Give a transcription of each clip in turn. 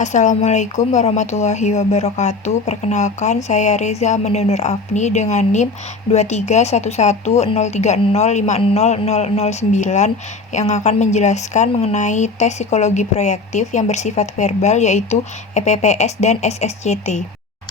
Assalamualaikum warahmatullahi wabarakatuh. Perkenalkan, saya Reza Amanda Nur Afni dengan NIM 2311030500009 yang akan menjelaskan mengenai tes psikologi proyektif yang bersifat verbal yaitu EPPS dan SSCT.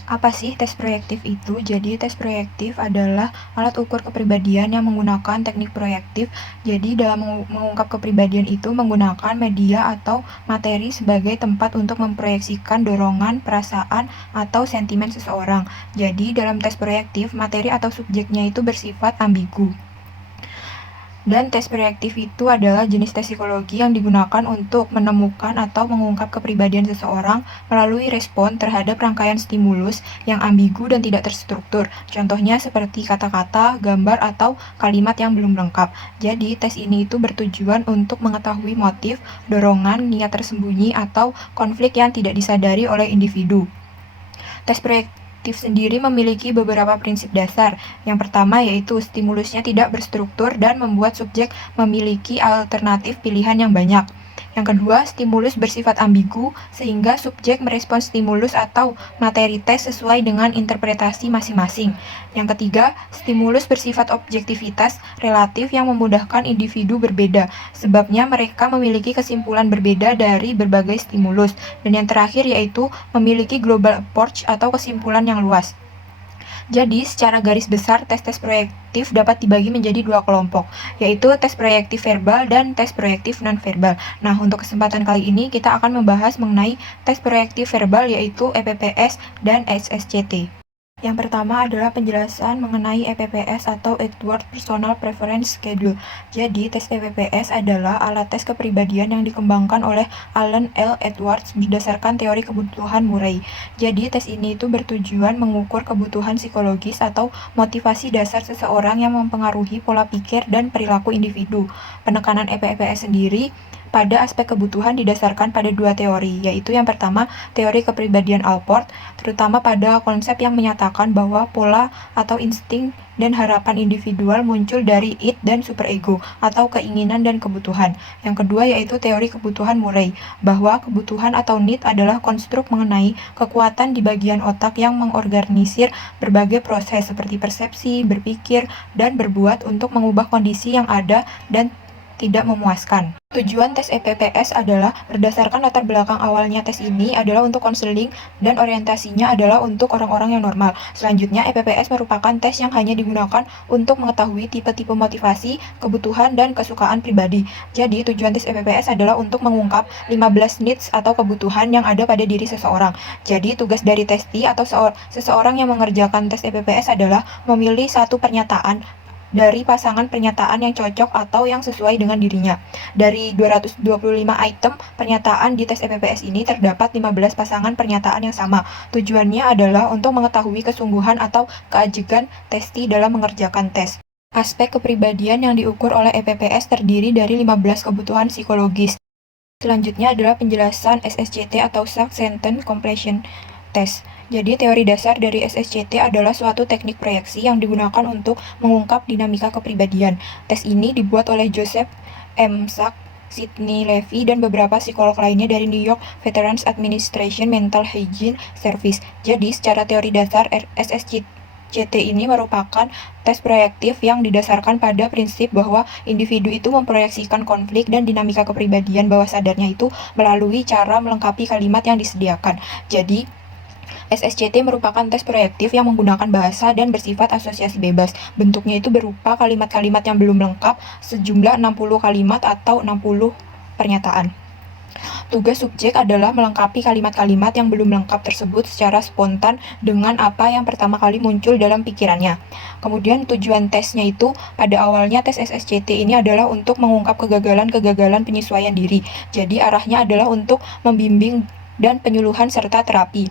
Apa sih tes proyektif itu? Jadi tes proyektif adalah alat ukur kepribadian yang menggunakan teknik proyektif. Jadi dalam mengungkap kepribadian itu menggunakan media atau materi sebagai tempat untuk memproyeksikan dorongan, perasaan, atau sentimen seseorang. Jadi dalam tes proyektif, materi atau subjeknya itu bersifat ambigu. Dan tes proyektif itu adalah jenis tes psikologi yang digunakan untuk menemukan atau mengungkap kepribadian seseorang melalui respon terhadap rangkaian stimulus yang ambigu dan tidak terstruktur. Contohnya seperti kata-kata, gambar, atau kalimat yang belum lengkap. Jadi, tes ini itu bertujuan untuk mengetahui motif, dorongan, niat tersembunyi, atau konflik yang tidak disadari oleh individu. Tes proyektif sendiri memiliki beberapa prinsip dasar. Yang pertama yaitu stimulusnya tidak berstruktur dan membuat subjek memiliki alternatif pilihan yang banyak. Yang kedua, stimulus bersifat ambigu sehingga subjek merespons stimulus atau materi tes sesuai dengan interpretasi masing-masing. Yang ketiga, stimulus bersifat objektivitas relatif yang memudahkan individu berbeda, sebabnya mereka memiliki kesimpulan berbeda dari berbagai stimulus. Dan yang terakhir yaitu memiliki global approach atau kesimpulan yang luas. Jadi, secara garis besar, tes-tes proyektif dapat dibagi menjadi dua kelompok, yaitu tes proyektif verbal dan tes proyektif non-verbal. Nah, untuk kesempatan kali ini, kita akan membahas mengenai tes proyektif verbal, yaitu EPPS dan SSCT. Yang pertama adalah penjelasan mengenai EPPS atau Edward Personal Preference Schedule. Jadi, tes EPPS adalah alat tes kepribadian yang dikembangkan oleh Alan L. Edwards berdasarkan teori kebutuhan Murray. Jadi, tes ini itu bertujuan mengukur kebutuhan psikologis atau motivasi dasar seseorang yang mempengaruhi pola pikir dan perilaku individu. Penekanan EPPS sendiri pada aspek kebutuhan didasarkan pada dua teori, yaitu yang pertama, teori kepribadian Allport, terutama pada konsep yang menyatakan bahwa pola atau insting dan harapan individual muncul dari id dan superego, atau keinginan dan kebutuhan. Yang kedua yaitu teori kebutuhan Murray, bahwa kebutuhan atau need adalah konstruk mengenai kekuatan di bagian otak yang mengorganisir berbagai proses seperti persepsi, berpikir, dan berbuat untuk mengubah kondisi yang ada dan tidak memuaskan. Tujuan tes EPPS adalah berdasarkan latar belakang awalnya tes ini adalah untuk konseling dan orientasinya adalah untuk orang-orang yang normal. Selanjutnya, EPPS merupakan tes yang hanya digunakan untuk mengetahui tipe-tipe motivasi, kebutuhan, dan kesukaan pribadi. Jadi, tujuan tes EPPS adalah untuk mengungkap 15 needs atau kebutuhan yang ada pada diri seseorang. Jadi, tugas dari testi atau seseorang yang mengerjakan tes EPPS adalah memilih satu pernyataan dari pasangan pernyataan yang cocok atau yang sesuai dengan dirinya. Dari 225 item pernyataan di tes EPPS ini terdapat 15 pasangan pernyataan yang sama. Tujuannya adalah untuk mengetahui kesungguhan atau keajegan testi dalam mengerjakan tes. Aspek kepribadian yang diukur oleh EPPS terdiri dari 15 kebutuhan psikologis. Selanjutnya adalah penjelasan SSCT atau Short Sentence Completion Test. Jadi teori dasar dari SSCT adalah suatu teknik proyeksi yang digunakan untuk mengungkap dinamika kepribadian. Tes ini dibuat oleh Joseph M. Sack, Sidney Levy, dan beberapa psikolog lainnya dari New York Veterans Administration Mental Hygiene Service. Jadi secara teori dasar SSCT ini merupakan tes proyektif yang didasarkan pada prinsip bahwa individu itu memproyeksikan konflik dan dinamika kepribadian bawah sadarnya itu melalui cara melengkapi kalimat yang disediakan. Jadi, SSCT merupakan tes proyektif yang menggunakan bahasa dan bersifat asosiasi bebas. Bentuknya itu berupa kalimat-kalimat yang belum lengkap, sejumlah 60 kalimat atau 60 pernyataan. Tugas subjek adalah melengkapi kalimat-kalimat yang belum lengkap tersebut secara spontan dengan apa yang pertama kali muncul dalam pikirannya. Kemudian tujuan tesnya itu pada awalnya tes SSCT ini adalah untuk mengungkap kegagalan-kegagalan penyesuaian diri. Jadi arahnya adalah untuk membimbing dan penyuluhan serta terapi.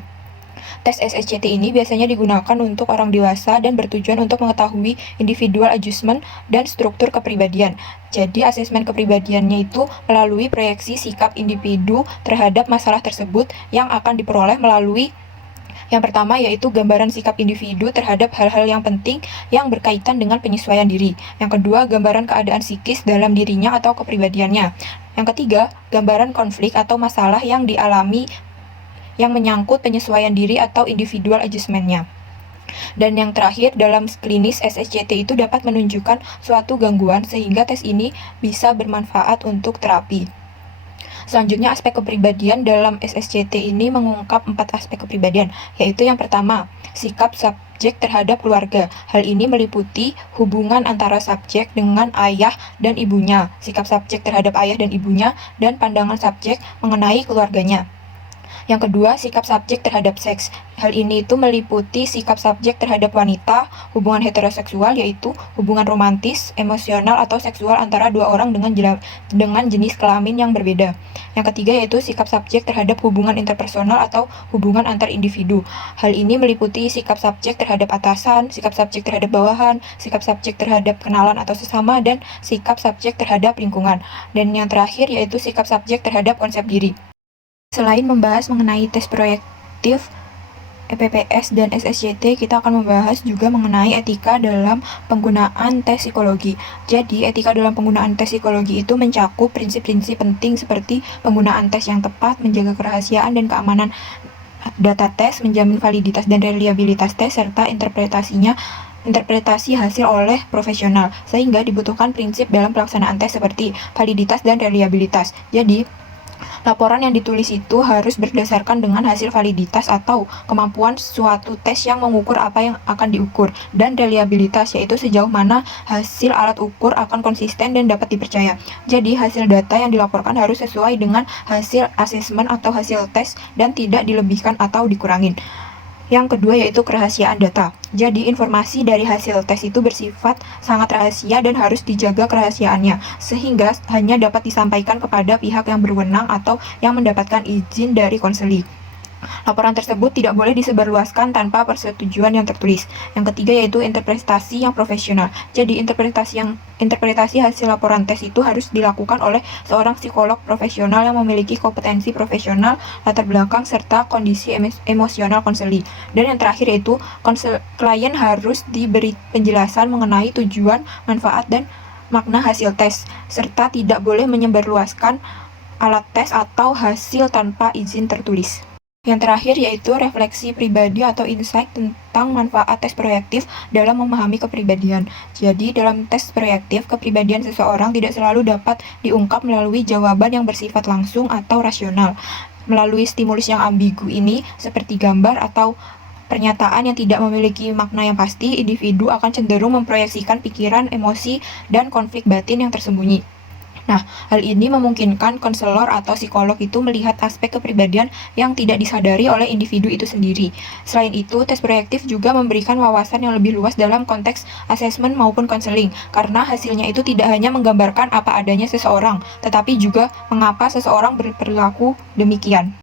Tes SSCT ini biasanya digunakan untuk orang dewasa dan bertujuan untuk mengetahui individual adjustment dan struktur kepribadian. Jadi, asesmen kepribadiannya itu melalui proyeksi sikap individu terhadap masalah tersebut yang akan diperoleh melalui yang pertama yaitu gambaran sikap individu terhadap hal-hal yang penting yang berkaitan dengan penyesuaian diri. Yang kedua, gambaran keadaan psikis dalam dirinya atau kepribadiannya. Yang ketiga, gambaran konflik atau masalah yang dialami yang menyangkut penyesuaian diri atau individual adjustment-nya. Dan yang terakhir, dalam klinis SSCT itu dapat menunjukkan suatu gangguan sehingga tes ini bisa bermanfaat untuk terapi. Selanjutnya, aspek kepribadian dalam SSCT ini mengungkap 4 aspek kepribadian, yaitu yang pertama, sikap subjek terhadap keluarga. Hal ini meliputi hubungan antara subjek dengan ayah dan ibunya, sikap subjek terhadap ayah dan ibunya, dan pandangan subjek mengenai keluarganya. Yang kedua, sikap subjek terhadap seks. Hal ini itu meliputi sikap subjek terhadap wanita, hubungan heteroseksual yaitu hubungan romantis, emosional atau seksual antara dua orang dengan jenis kelamin yang berbeda. Yang ketiga yaitu sikap subjek terhadap hubungan interpersonal atau hubungan antar individu. Hal ini meliputi sikap subjek terhadap atasan, sikap subjek terhadap bawahan, sikap subjek terhadap kenalan atau sesama, dan sikap subjek terhadap lingkungan. Dan yang terakhir yaitu sikap subjek terhadap konsep diri. Selain membahas mengenai tes proyektif, EPPS dan SSCT, kita akan membahas juga mengenai etika dalam penggunaan tes psikologi. Jadi, etika dalam penggunaan tes psikologi itu mencakup prinsip-prinsip penting seperti penggunaan tes yang tepat, menjaga kerahasiaan dan keamanan data tes, menjamin validitas dan reliabilitas tes, serta interpretasi hasil oleh profesional. Sehingga dibutuhkan prinsip dalam pelaksanaan tes seperti validitas dan reliabilitas. Jadi, laporan yang ditulis itu harus berdasarkan dengan hasil validitas atau kemampuan suatu tes yang mengukur apa yang akan diukur, dan reliabilitas yaitu sejauh mana hasil alat ukur akan konsisten dan dapat dipercaya. Jadi hasil data yang dilaporkan harus sesuai dengan hasil asesmen atau hasil tes dan tidak dilebihkan atau dikurangin. Yang kedua yaitu kerahasiaan data. Jadi informasi dari hasil tes itu bersifat sangat rahasia dan harus dijaga kerahasiaannya, sehingga hanya dapat disampaikan kepada pihak yang berwenang atau yang mendapatkan izin dari konseli. Laporan tersebut tidak boleh disebarluaskan tanpa persetujuan yang tertulis. Yang ketiga yaitu interpretasi yang profesional. Jadi interpretasi hasil laporan tes itu harus dilakukan oleh seorang psikolog profesional yang memiliki kompetensi profesional, latar belakang, serta kondisi emosional konseli. Dan yang terakhir yaitu klien harus diberi penjelasan mengenai tujuan, manfaat, dan makna hasil tes, serta tidak boleh menyebarluaskan alat tes atau hasil tanpa izin tertulis. Yang terakhir yaitu refleksi pribadi atau insight tentang manfaat tes proyektif dalam memahami kepribadian. Jadi dalam tes proyektif, kepribadian seseorang tidak selalu dapat diungkap melalui jawaban yang bersifat langsung atau rasional. Melalui stimulus yang ambigu ini, seperti gambar atau pernyataan yang tidak memiliki makna yang pasti, individu akan cenderung memproyeksikan pikiran, emosi, dan konflik batin yang tersembunyi. Nah, hal ini memungkinkan konselor atau psikolog itu melihat aspek kepribadian yang tidak disadari oleh individu itu sendiri. Selain itu, tes proyektif juga memberikan wawasan yang lebih luas dalam konteks asesmen maupun konseling, karena hasilnya itu tidak hanya menggambarkan apa adanya seseorang, tetapi juga mengapa seseorang berperilaku demikian.